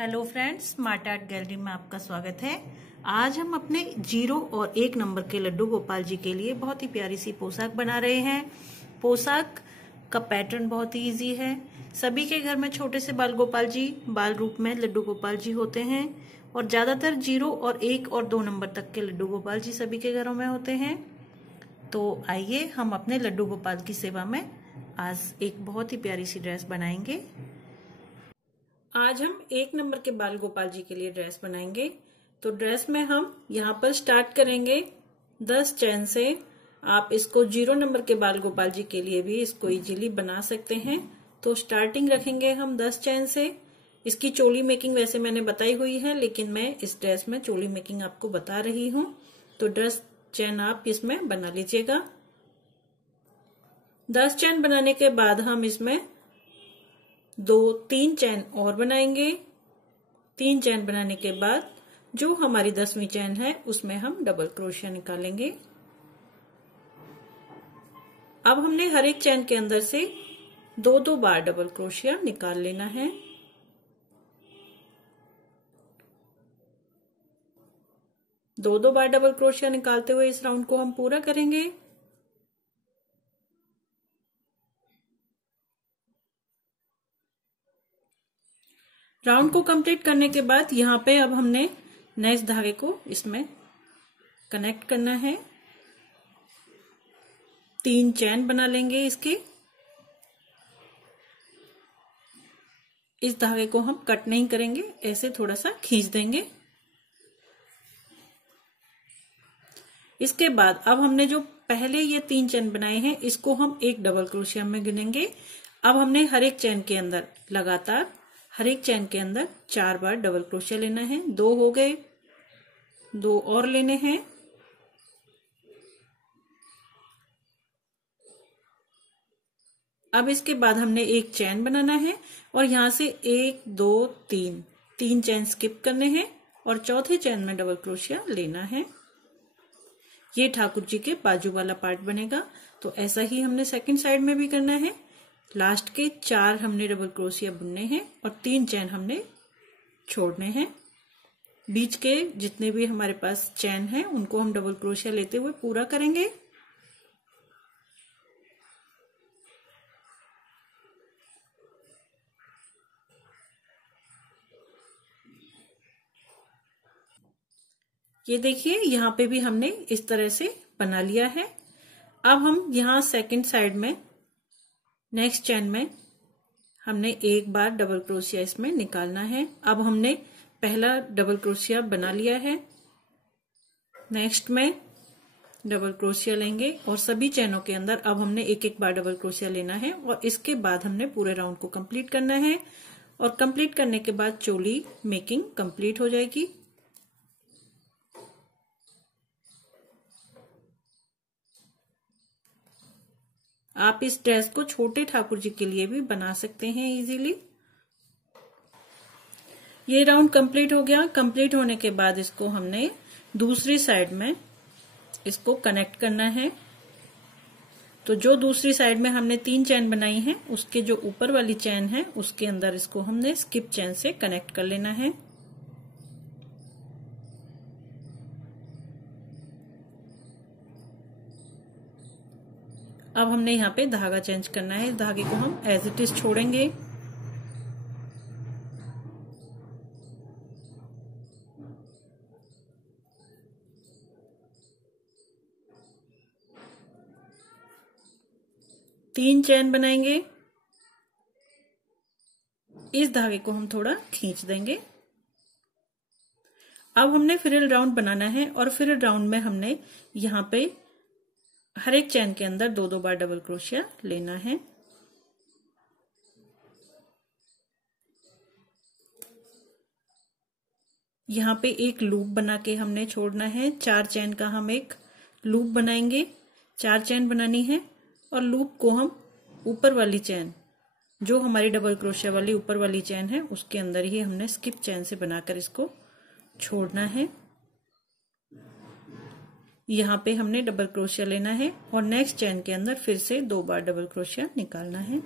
Hello friends, smart art gallery में आपका स्वागत है। आज हम अपने 0 और 1 नंबर के लड्डू गोपाल जी के लिए बहुत ही प्यारी सी पोशाक बना रहे हैं। पोशाक का पैटर्न बहुत ही इजी है। सभी के घर में छोटे से बाल गोपाल जी बाल रूप में लड्डू गोपाल जी होते हैं और ज्यादातर 0 और 1 और 2 नंबर तक के लड्डू गोपाल जी सभी के घरों में होते हैं। तो आइए हम अपने लड्डू गोपाल की सेवा में आज एक बहुत ही प्यारी सी ड्रेस बनाएंगे। आज हम 1 नंबर के बाल गोपाल जी के लिए ड्रेस बनाएंगे। तो ड्रेस में हम यहाँ पर स्टार्ट करेंगे 10 चैन से। आप इसको 0 नंबर के बाल गोपाल जी के लिए भी इसको इजीली बना सकते हैं। तो स्टार्टिंग रखेंगे हम 10 चैन से। इसकी चोली मेकिंग वैसे मैंने बताई हुई है, लेकिन मैं इस ड्रेस में चोली मेकिंग आपको बता रही हूँ। तो 10 चैन आप इसमें बना लीजिएगा। 10 चैन बनाने के बाद हम इसमें 2-3 चैन और बनाएंगे। 3 चैन बनाने के बाद जो हमारी 10वीं चैन है उसमें हम डबल क्रोशिया निकालेंगे। अब हमने हर एक चैन के अंदर से 2-2 बार डबल क्रोशिया निकाल लेना है। दो बार डबल क्रोशिया निकालते हुए इस राउंड को हम पूरा करेंगे। राउंड को कंप्लीट करने के बाद यहाँ पे अब हमने नेक्स्ट धागे को इसमें कनेक्ट करना है। 3 चैन बना लेंगे इसके। इस धागे को हम कट नहीं करेंगे, ऐसे थोड़ा सा खींच देंगे। इसके बाद अब हमने जो पहले ये 3 चैन बनाए हैं इसको हम एक डबल क्रोशिया में गिनेंगे। अब हमने हर एक चैन के अंदर लगातार हर एक चैन के अंदर 4 बार डबल क्रोशिया लेना है। 2 हो गए, 2 और लेने हैं। अब इसके बाद हमने एक चैन बनाना है और यहां से 1 2 3 चैन स्किप करने हैं और चौथे चैन में डबल क्रोशिया लेना है। ये ठाकुर जी के बाजू वाला पार्ट बनेगा। तो ऐसा ही हमने सेकंड साइड में भी करना है। लास्ट के 4 हमने डबल क्रोशिया बुनने हैं और 3 चैन हमने छोड़ने हैं। बीच के जितने भी हमारे पास चैन है उनको हम डबल क्रोशिया लेते हुए पूरा करेंगे। ये देखिए यहाँ पे भी हमने इस तरह से बना लिया है। अब हम यहाँ सेकंड साइड में नेक्स्ट चैन में हमने एक बार डबल क्रोशिया इसमें निकालना है। अब हमने पहला डबल क्रोशिया बना लिया है। नेक्स्ट में डबल क्रोशिया लेंगे और सभी चैनों के अंदर अब हमने एक एक बार डबल क्रोशिया लेना है और इसके बाद हमने पूरे राउंड को कंप्लीट करना है। और कंप्लीट करने के बाद चोली मेकिंग कंप्लीट हो जाएगी। आप इस ड्रेस को छोटे ठाकुर जी के लिए भी बना सकते हैं इजीली। ये राउंड कंप्लीट हो गया। कंप्लीट होने के बाद इसको हमने दूसरी साइड में इसको कनेक्ट करना है। तो जो दूसरी साइड में हमने 3 चैन बनाई हैं उसके जो ऊपर वाली चैन है उसके अंदर इसको हमने स्किप चैन से कनेक्ट कर लेना है। अब हमने यहाँ पे धागा चेंज करना है। इस धागे को हम एज इट इज छोड़ेंगे। तीन चैन बनाएंगे। इस धागे को हम थोड़ा खींच देंगे। अब हमने फ्रिल राउंड बनाना है और फ्रिल राउंड में हमने यहाँ पे हर एक चैन के अंदर 2-2 बार डबल क्रोशिया लेना है। यहाँ पे एक लूप बना के हमने छोड़ना है। 4 चैन का हम एक लूप बनाएंगे। 4 चैन बनानी है और लूप को हम ऊपर वाली चैन जो हमारी डबल क्रोशिया वाली ऊपर वाली चैन है उसके अंदर ही हमने स्किप चैन से बनाकर इसको छोड़ना है। यहाँ पे हमने डबल क्रोशिया लेना है और नेक्स्ट चैन के अंदर फिर से 2 बार डबल क्रोशिया निकालना है।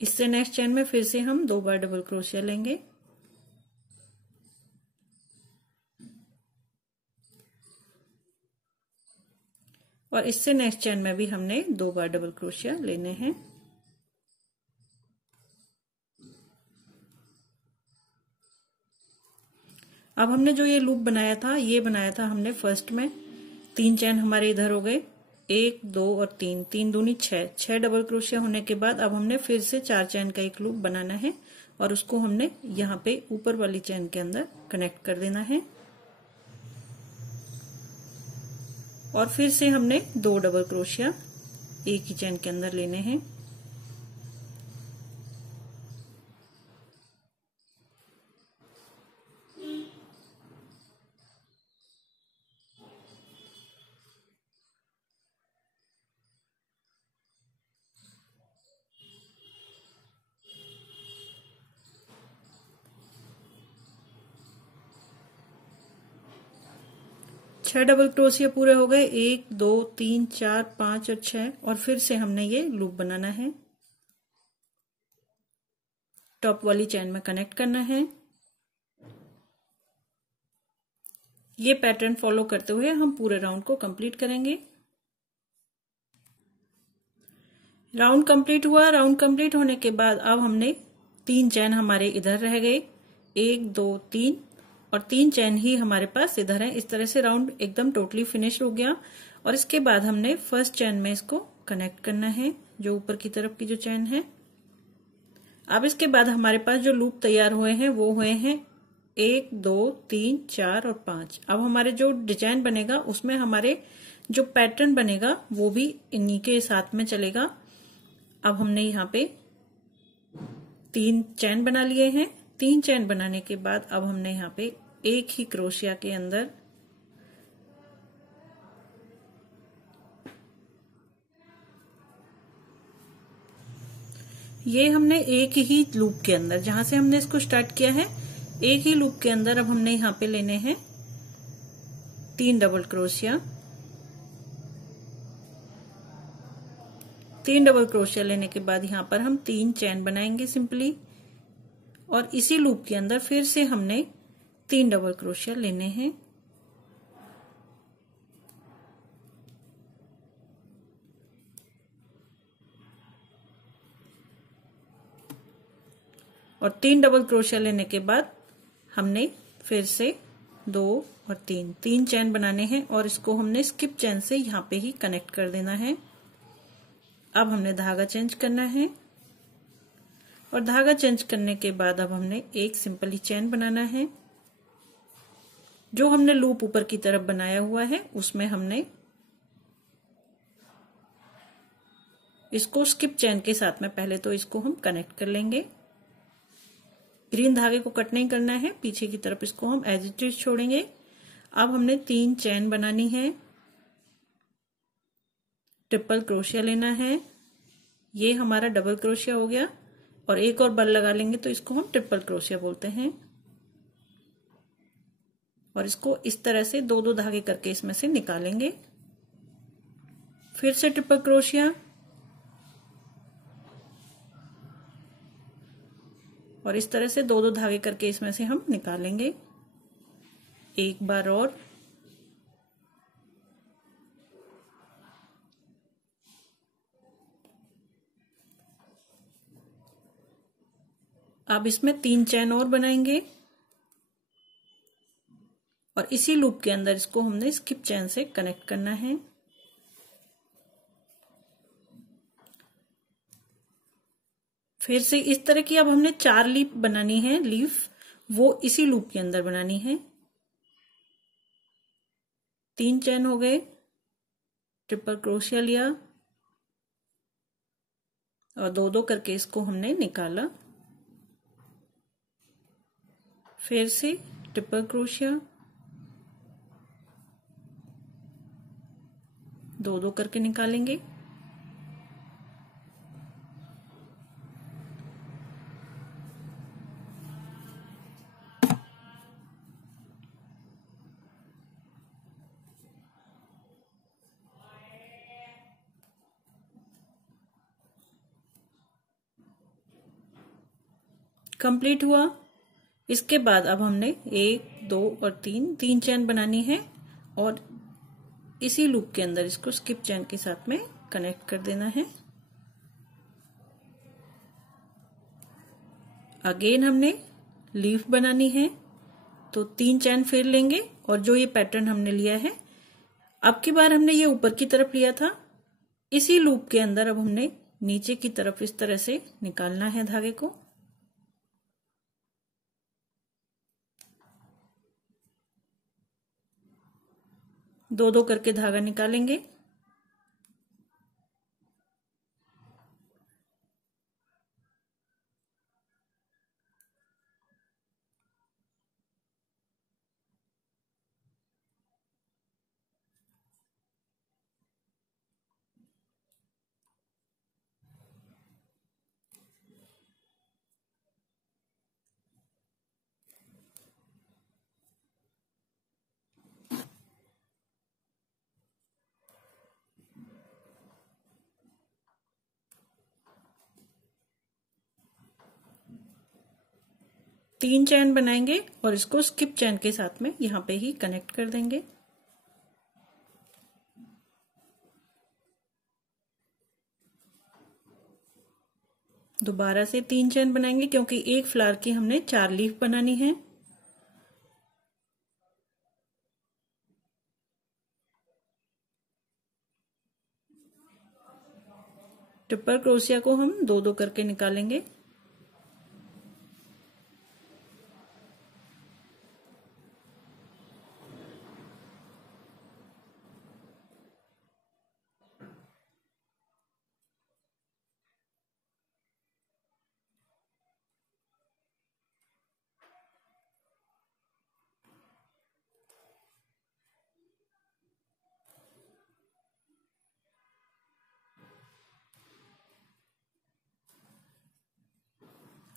इससे नेक्स्ट चेन में फिर से हम 2 बार डबल क्रोशिया लेंगे और इससे नेक्स्ट चेन में भी हमने 2 बार डबल क्रोशिया लेने हैं। अब हमने जो ये लूप बनाया था, ये बनाया था हमने फर्स्ट में 3 चेन हमारे इधर हो गए, 1 2 और 3, 3 दूनी 6 डबल क्रोशिया होने के बाद अब हमने फिर से 4 चेन का एक लूप बनाना है और उसको हमने यहाँ पे ऊपर वाली चेन के अंदर कनेक्ट कर देना है और फिर से हमने 2 डबल क्रोशिया एक ही चेन के अंदर लेने हैं। छह डबल क्रोशिया पूरे हो गए, 1 2 3 4 5 और 6 और फिर से हमने ये लूप बनाना है, टॉप वाली चेन में कनेक्ट करना है। ये पैटर्न फॉलो करते हुए हम पूरे राउंड को कंप्लीट करेंगे। राउंड कंप्लीट हुआ। राउंड कंप्लीट होने के बाद अब हमने 3 चेन हमारे इधर रह गए, 1 2 3 और 3 चेन ही हमारे पास इधर है। इस तरह से राउंड एकदम टोटली फिनिश हो गया और इसके बाद हमने फर्स्ट चेन में इसको कनेक्ट करना है, जो ऊपर की तरफ की जो चेन है। अब इसके बाद हमारे पास जो लूप तैयार हुए हैं वो हुए हैं 1 2 3 4 और 5। अब हमारे जो डिजाइन बनेगा उसमें हमारे जो पैटर्न बनेगा वो भी इन्हीं के साथ में चलेगा। अब हमने यहाँ पे 3 चेन बना लिए हैं। 3 चेन बनाने के बाद अब हमने यहाँ पे एक ही क्रोशिया के अंदर ये हमने एक ही लूप के अंदर, जहां से हमने इसको स्टार्ट किया है, एक ही लूप के अंदर अब हमने यहाँ पे लेने हैं 3 डबल क्रोशिया। 3 डबल क्रोशिया लेने के बाद यहाँ पर हम 3 चेन बनाएंगे सिंपली और इसी लूप के अंदर फिर से हमने 3 डबल क्रोशिया लेने हैं। और 3 डबल क्रोशिया लेने के बाद हमने फिर से 2 और 3 चेन बनाने हैं और इसको हमने स्किप चेन से यहाँ पे ही कनेक्ट कर देना है। अब हमने धागा चेंज करना है और धागा चेंज करने के बाद अब हमने एक सिंपल ही चेन बनाना है। जो हमने लूप ऊपर की तरफ बनाया हुआ है उसमें हमने इसको स्किप चेन के साथ में पहले तो इसको हम कनेक्ट कर लेंगे। ग्रीन धागे को कट नहीं करना है, पीछे की तरफ इसको हम एज इट इज छोड़ेंगे। अब हमने 3 चेन बनानी है, ट्रिपल क्रोशिया लेना है, ये हमारा डबल क्रोशिया हो गया और एक और बल लगा लेंगे तो इसको हम ट्रिपल क्रोशिया बोलते हैं। और इसको इस तरह से 2-2 धागे करके इसमें से निकालेंगे। फिर से ट्रिपल क्रोशिया और इस तरह से 2-2 धागे करके इसमें से हम निकालेंगे एक बार और। अब इसमें 3 चेन और बनाएंगे और इसी लूप के अंदर इसको हमने स्किप चेन से कनेक्ट करना है। फिर से इस तरह की अब हमने 4 लीफ बनानी है, लीफ वो इसी लूप के अंदर बनानी है। 3 चेन हो गए, ट्रिपल क्रोशिया लिया और 2-2 करके इसको हमने निकाला। फिर से ट्रिपल क्रोशिया, 2-2 करके निकालेंगे। कंप्लीट हुआ। इसके बाद अब हमने 1 2 और 3 चैन बनानी है और इसी लूप के अंदर इसको स्किप चैन के साथ में कनेक्ट कर देना है। अगेन हमने लीफ बनानी है तो 3 चैन फिर लेंगे और जो ये पैटर्न हमने लिया है, अब की बार हमने ये ऊपर की तरफ लिया था, इसी लूप के अंदर अब हमने नीचे की तरफ इस तरह से निकालना है धागे को। दो दो करके धागा निकालेंगे। तीन चैन बनाएंगे और इसको स्किप चैन के साथ में यहां पे ही कनेक्ट कर देंगे। दोबारा से 3 चैन बनाएंगे क्योंकि एक फ्लावर की हमने 4 लीफ बनानी है। ट्रिपल क्रोशिया को हम 2 करके निकालेंगे।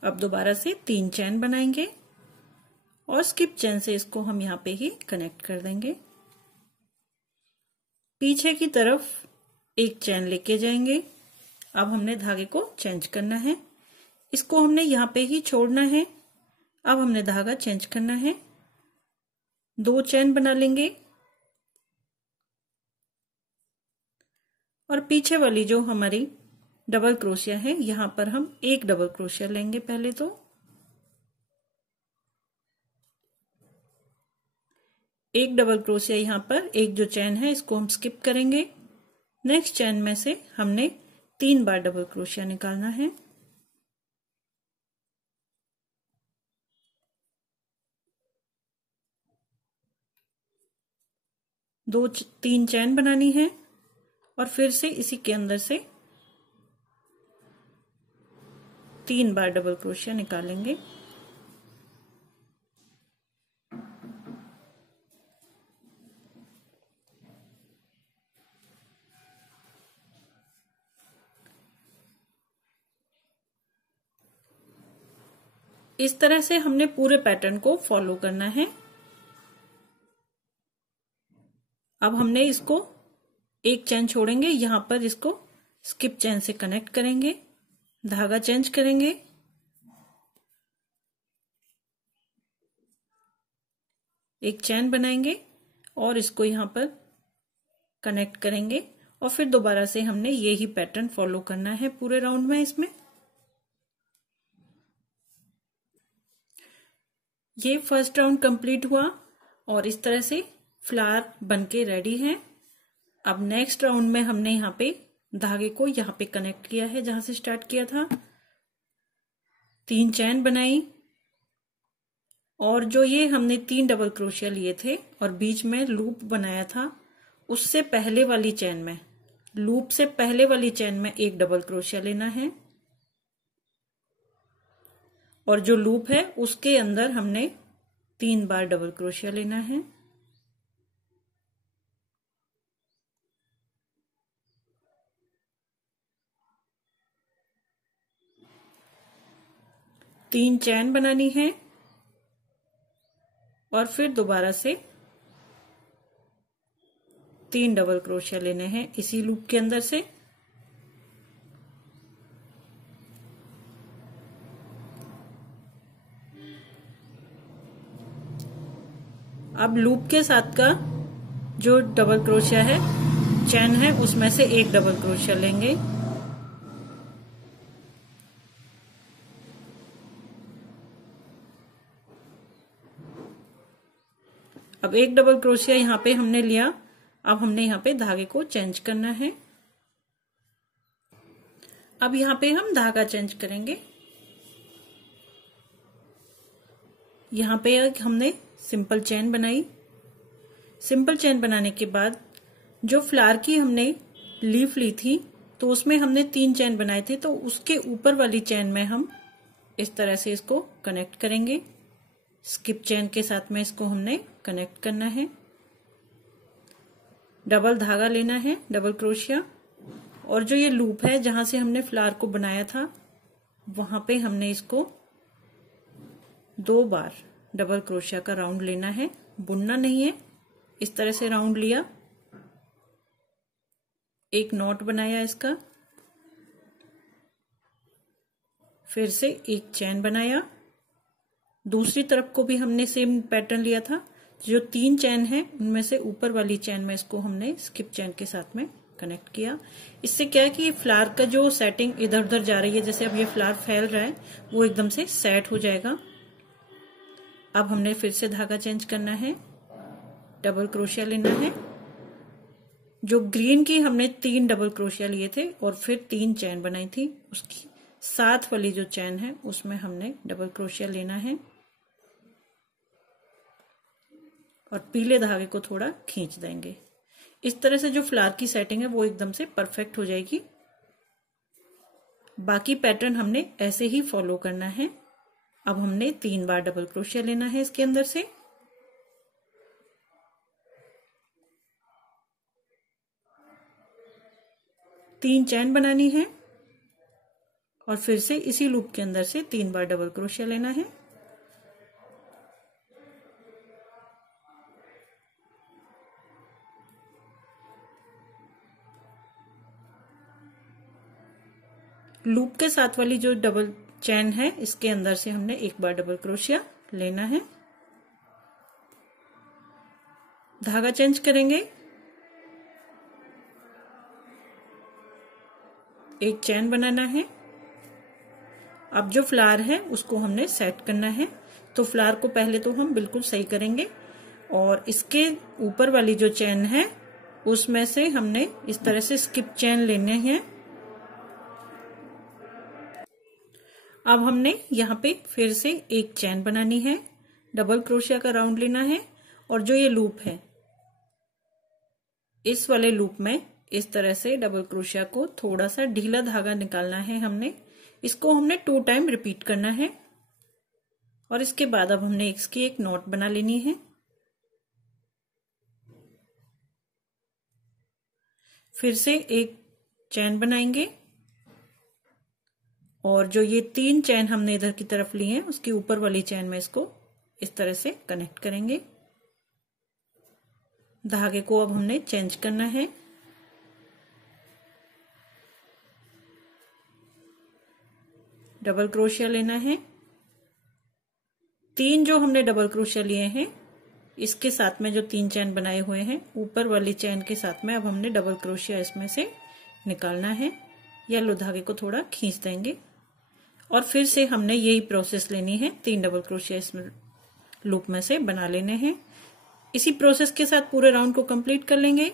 अब दोबारा से 3 चैन बनाएंगे और स्किप चैन से इसको हम यहाँ पे ही कनेक्ट कर देंगे। पीछे की तरफ एक चैन लेके जाएंगे। अब हमने धागे को चेंज करना है, इसको हमने यहाँ पे ही छोड़ना है। अब हमने धागा चेंज करना है, 2 चैन बना लेंगे और पीछे वाली जो हमारी डबल क्रोशिया है यहां पर हम एक डबल क्रोशिया लेंगे। पहले तो एक डबल क्रोशिया यहां पर, एक जो चैन है इसको हम स्किप करेंगे। नेक्स्ट चैन में से हमने 3 बार डबल क्रोशिया निकालना है। दो 3 चैन बनानी है और फिर से इसी के अंदर से 3 बार डबल क्रोशिया निकालेंगे। इस तरह से हमने पूरे पैटर्न को फॉलो करना है। अब हमने इसको एक चैन छोड़ेंगे, यहां पर इसको स्किप चैन से कनेक्ट करेंगे, धागा चेंज करेंगे, एक चैन बनाएंगे और इसको यहां पर कनेक्ट करेंगे और फिर दोबारा से हमने ये ही पैटर्न फॉलो करना है पूरे राउंड में। इसमें ये फर्स्ट राउंड कंप्लीट हुआ और इस तरह से फ्लावर बनके रेडी है। अब नेक्स्ट राउंड में हमने यहाँ पे धागे को यहाँ पे कनेक्ट किया है जहां से स्टार्ट किया था, 3 चैन बनाई और जो ये हमने 3 डबल क्रोशिया लिए थे और बीच में लूप बनाया था, उससे पहले वाली चैन में, लूप से पहले वाली चैन में एक डबल क्रोशिया लेना है और जो लूप है उसके अंदर हमने 3 बार डबल क्रोशिया लेना है। तीन चैन बनानी है और फिर दोबारा से 3 डबल क्रोशिया लेने हैं इसी लूप के अंदर से। अब लूप के साथ का जो डबल क्रोशिया है, चैन है, उसमें से एक डबल क्रोशिया लेंगे। अब एक डबल क्रोशिया यहाँ पे हमने लिया। अब हमने यहाँ पे धागे को चेंज करना है। अब यहाँ पे हम धागा चेंज करेंगे। यहाँ पे हमने सिंपल चेन बनाई। सिंपल चेन बनाने के बाद जो फ्लावर की हमने लीफ ली थी, तो उसमें हमने 3 चेन बनाए थे, तो उसके ऊपर वाली चेन में हम इस तरह से इसको कनेक्ट करेंगे। स्किप चेन के साथ में इसको हमने कनेक्ट करना है। डबल धागा लेना है, डबल क्रोशिया, और जो ये लूप है जहां से हमने फ्लावर को बनाया था, वहां पे हमने इसको 2 बार डबल क्रोशिया का राउंड लेना है। बुनना नहीं है, इस तरह से राउंड लिया, एक नॉट बनाया इसका, फिर से एक चैन बनाया। दूसरी तरफ को भी हमने सेम पैटर्न लिया था। जो 3 चैन है उनमें से ऊपर वाली चैन में इसको हमने स्किप चैन के साथ में कनेक्ट किया। इससे क्या है कि ये फ्लावर का जो सेटिंग इधर उधर जा रही है, जैसे अब ये फ्लावर फैल रहा है, वो एकदम से सेट हो जाएगा। अब हमने फिर से धागा चेंज करना है, डबल क्रोशिया लेना है। जो ग्रीन की हमने 3 डबल क्रोशिया लिए थे और फिर 3 चैन बनाई थी, उसकी साथ वाली जो चैन है उसमें हमने डबल क्रोशिया लेना है और पीले धागे को थोड़ा खींच देंगे। इस तरह से जो फ्लावर की सेटिंग है वो एकदम से परफेक्ट हो जाएगी। बाकी पैटर्न हमने ऐसे ही फॉलो करना है। अब हमने 3 बार डबल क्रोशिया लेना है इसके अंदर से। तीन चैन बनानी है और फिर से इसी लूप के अंदर से 3 बार डबल क्रोशिया लेना है। लूप के साथ वाली जो डबल चैन है, इसके अंदर से हमने 1 बार डबल क्रोशिया लेना है। धागा चेंज करेंगे, एक चैन बनाना है। अब जो फ्लावर है उसको हमने सेट करना है, तो फ्लावर को पहले तो हम बिल्कुल सही करेंगे और इसके ऊपर वाली जो चैन है उसमें से हमने इस तरह से स्किप चैन लेने हैं। अब हमने यहाँ पे फिर से एक चैन बनानी है, डबल क्रोशिया का राउंड लेना है और जो ये लूप है, इस वाले लूप में इस तरह से डबल क्रोशिया को थोड़ा सा ढीला धागा निकालना है हमने। इसको हमने 2 टाइम रिपीट करना है और इसके बाद अब हमने इसकी एक नॉट बना लेनी है। फिर से एक चैन बनाएंगे और जो ये 3 चैन हमने इधर की तरफ ली हैं उसकी ऊपर वाली चैन में इसको इस तरह से कनेक्ट करेंगे। धागे को अब हमने चेंज करना है। डबल क्रोशिया लेना है। 3 जो हमने डबल क्रोशिया लिए हैं, इसके साथ में जो 3 चैन बनाए हुए हैं, ऊपर वाली चैन के साथ में अब हमने डबल क्रोशिया इसमें से निकालना है। येलो धागे को थोड़ा खींच देंगे और फिर से हमने यही प्रोसेस लेनी है। 3 डबल क्रोशिया इसमें लूप में से बना लेने हैं। इसी प्रोसेस के साथ पूरे राउंड को कंप्लीट कर लेंगे।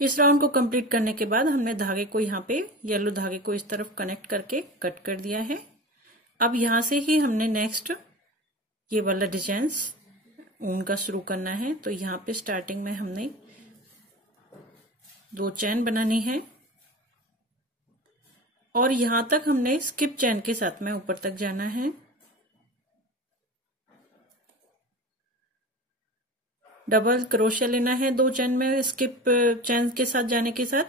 इस राउंड को कंप्लीट करने के बाद हमने धागे को यहाँ पे येलो धागे को इस तरफ कनेक्ट करके कट कर दिया है। अब यहाँ से ही हमने नेक्स्ट ये वाला डिजाइन ऊन का शुरू करना है। तो यहाँ पे स्टार्टिंग में हमने 2 चैन बनानी है और यहां तक हमने स्किप चैन के साथ में ऊपर तक जाना है। डबल क्रोशिया लेना है 2 चैन में, स्किप चैन के साथ जाने के साथ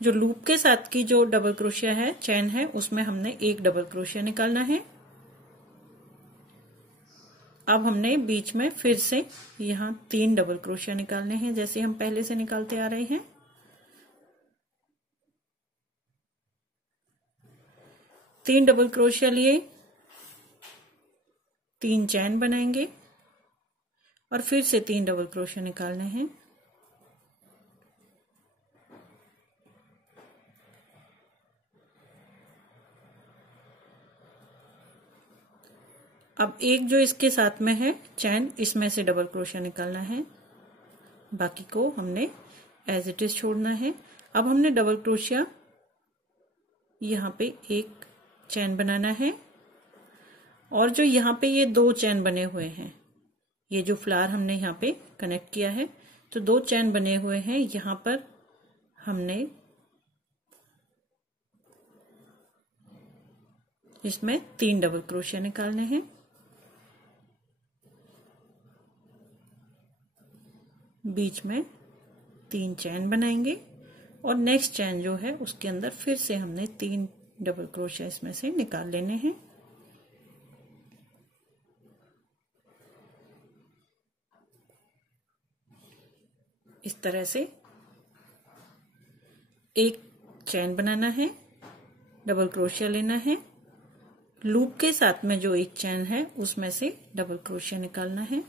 जो लूप के साथ की जो डबल क्रोशिया है चैन है उसमें हमने 1 डबल क्रोशिया निकालना है। अब हमने बीच में फिर से यहाँ 3 डबल क्रोशिया निकालने हैं, जैसे हम पहले से निकालते आ रहे हैं। तीन डबल क्रोशिया लिए, 3 चैन बनाएंगे और फिर से 3 डबल क्रोशिया निकालने हैं। अब एक जो इसके साथ में है चैन, इसमें से डबल क्रोशिया निकालना है, बाकी को हमने एज इट इज छोड़ना है। अब हमने डबल क्रोशिया यहाँ पे एक चैन बनाना है और जो यहाँ पे ये 2 चैन बने हुए हैं, ये जो फ्लावर हमने यहाँ पे कनेक्ट किया है, तो 2 चैन बने हुए हैं, यहाँ पर हमने इसमें 3 डबल क्रोशिया निकालने हैं। बीच में 3 चैन बनाएंगे और नेक्स्ट चैन जो है उसके अंदर फिर से हमने 3 डबल क्रोशिया इसमें से निकाल लेने हैं। इस तरह से एक चैन बनाना है, डबल क्रोशिया लेना है, लूप के साथ में जो एक चैन है उसमें से डबल क्रोशिया निकालना है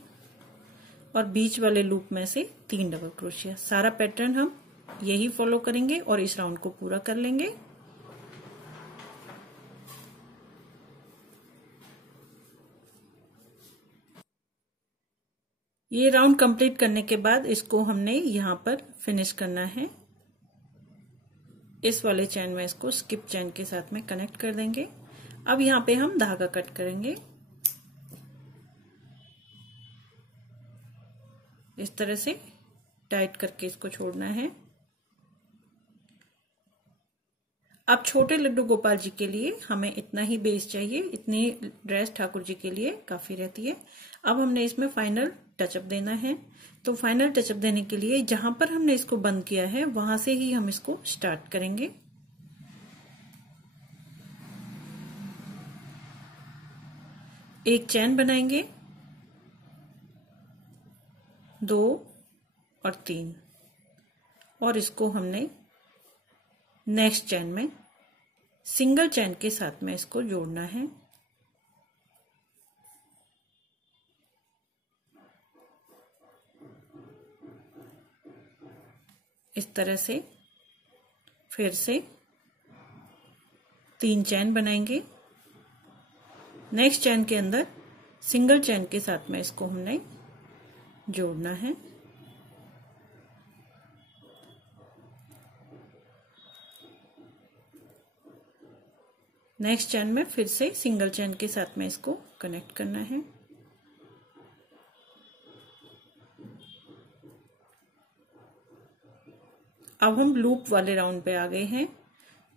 और बीच वाले लूप में से 3 डबल क्रोशिया। सारा पैटर्न हम यही फॉलो करेंगे और इस राउंड को पूरा कर लेंगे। ये राउंड कंप्लीट करने के बाद इसको हमने यहाँ पर फिनिश करना है। इस वाले चैन में इसको स्किप चैन के साथ में कनेक्ट कर देंगे। अब यहाँ पे हम धागा कट करेंगे। इस तरह से टाइट करके इसको छोड़ना है। अब छोटे लड्डू गोपाल जी के लिए हमें इतना ही बेस चाहिए, इतनी ड्रेस ठाकुर जी के लिए काफी रहती है। अब हमने इसमें फाइनल टचअप देना है, तो फाइनल टचअप देने के लिए जहां पर हमने इसको बंद किया है वहां से ही हम इसको स्टार्ट करेंगे। एक चैन बनाएंगे, 2 और 3 और इसको हमने नेक्स्ट चैन में सिंगल चैन के साथ में इसको जोड़ना है। इस तरह से फिर से 3 चैन बनाएंगे, नेक्स्ट चैन के अंदर सिंगल चैन के साथ में इसको हमने जोड़ना है। नेक्स्ट चैन में फिर से सिंगल चैन के साथ में इसको कनेक्ट करना है। अब हम लूप वाले राउंड पे आ गए हैं,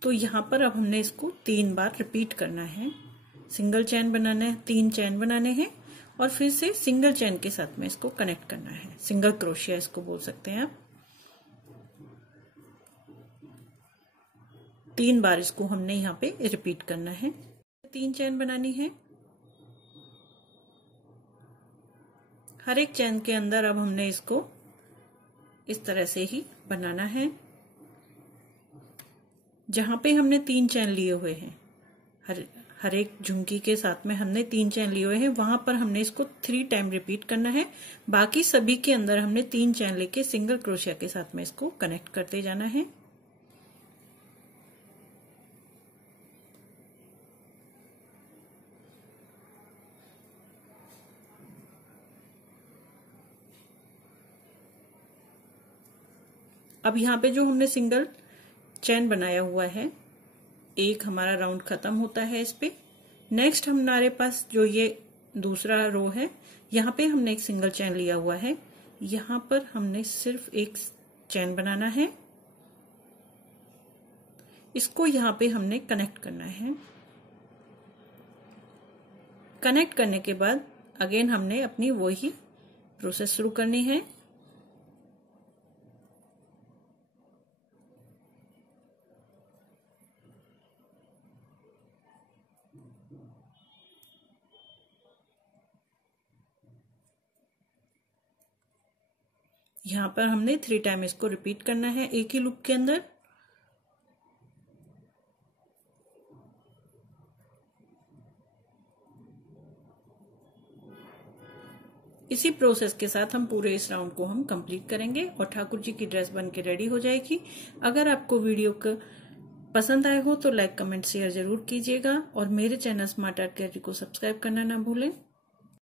तो यहाँ पर अब हमने इसको 3 बार रिपीट करना है। सिंगल चैन बनाना है, 3 चैन बनाने हैं और फिर से सिंगल चैन के साथ में इसको कनेक्ट करना है। सिंगल क्रोशिया इसको बोल सकते हैं आप। 3 बार इसको हमने यहाँ पे रिपीट करना है। 3 चैन बनानी है। हर एक चैन के अंदर अब हमने इसको इस तरह से ही बनाना है। जहां पे हमने 3 चैन लिए हुए हैं, हर एक झुमकी के साथ में हमने 3 चैन लिए हुए हैं, वहां पर हमने इसको 3 टाइम रिपीट करना है। बाकी सभी के अंदर हमने 3 चैन लेके सिंगल क्रोशिया के साथ में इसको कनेक्ट करते जाना है। अब यहाँ पे जो हमने सिंगल चैन बनाया हुआ है, एक हमारा राउंड खत्म होता है इस पे। नेक्स्ट हमारे पास जो ये दूसरा रो है, यहाँ पे हमने एक सिंगल चैन लिया हुआ है। यहाँ पर हमने सिर्फ एक चैन बनाना है, इसको यहाँ पे हमने कनेक्ट करना है। कनेक्ट करने के बाद अगेन हमने अपनी वही प्रोसेस शुरू करनी है। यहाँ पर हमने 3 टाइम इसको रिपीट करना है एक ही लूप के अंदर। इसी प्रोसेस के साथ हम पूरे इस राउंड को हम कंप्लीट करेंगे और ठाकुर जी की ड्रेस बन के रेडी हो जाएगी। अगर आपको वीडियो पसंद आए हो तो लाइक, कमेंट, शेयर जरूर कीजिएगा और मेरे चैनल स्मार्ट आर्ट गैलरी को सब्सक्राइब करना ना भूलें।